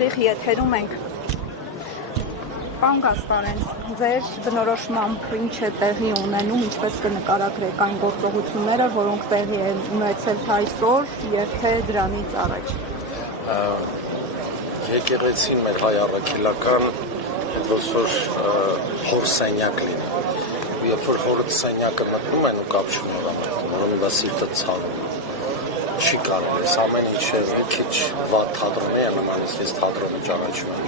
Եթերում ենք։ Պարոն Գասպարենց, ձեր բնորոշմամբ ինչ է տեղի ունենում, ինչպես կնկարագրեք այն գործողությունները, որոնք տեղի են ունեցել այսօր եւ թե դրանից առաջ։ Եկեղեցին մեր հայ առաքելական ոնց որ հոր սենյակ լինի։ Երբ որ հոր սենյակը մտնում են ու կապ չունի որոնց վասիտը ցավում։ Չի կարող, ես ամեն ինչը մի քիչ վատ թատրոնի է նմանեցրից թատրոնը ճանաչում եմ։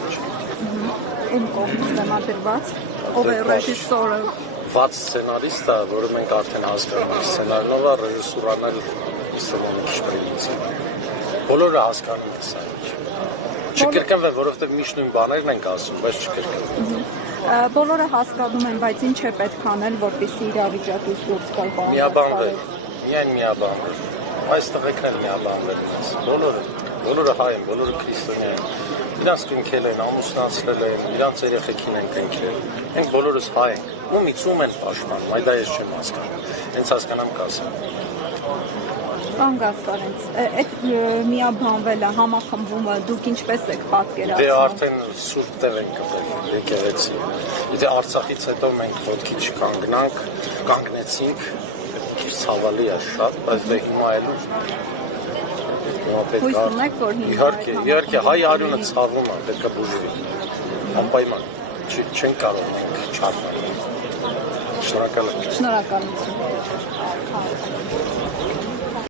Ում կողմից նամադրված, ով է ռեժիսորը։ Վատ սցենարիստը, որը մենք արդեն հասկանում ենք, սցենարնովա ռեժիսուրան էլ ստում քիչ պրինցիպ։ Բոլորը հասկանում են սա։ Չկրկնվեն, որովհետև միշտ նույն բաներն ենք ասում, բայց չկրկնվեն։ Բոլորը հասկանում են, բայց ինչ է պետք անել, որպեսզի իրավիճակից դուրս գալ։ Միաբանվել, միայն միաբանվել։ Այս տղեկն էլ միաբանվել են, բոլորը հայ են, բոլորը քրիստոնյա են, իրանց կնքել են, ամուսնացրել են, իրանց երեխեքին են կնքել, ենք բոլորս հայ ենք, ումից ում են պաշտպանում, այ դա ես չեմ հասկանում, հենց հասկանամ կասեմ։ Պարոն Գասպարենց, այդ միաբանվելը, համախմբումը, դուք ինչպես եք պատկերացնում։ Դե արդեն սուրբ տեղ ենք կպել, եկեղեցի, եթե Արցախից հետո մենք ոտքի չկանգնանք, կանգնեցինք, ցավալի է շատ, բայց դե հիմա էլ Հույս ունեք, որ հիմա իհարկե հայ արյունը ցավում է, պետք է բուժվի, անպայման, չեն կարող մենք չարնալ, շնորհակալ եմ։ Շնորհակալություն։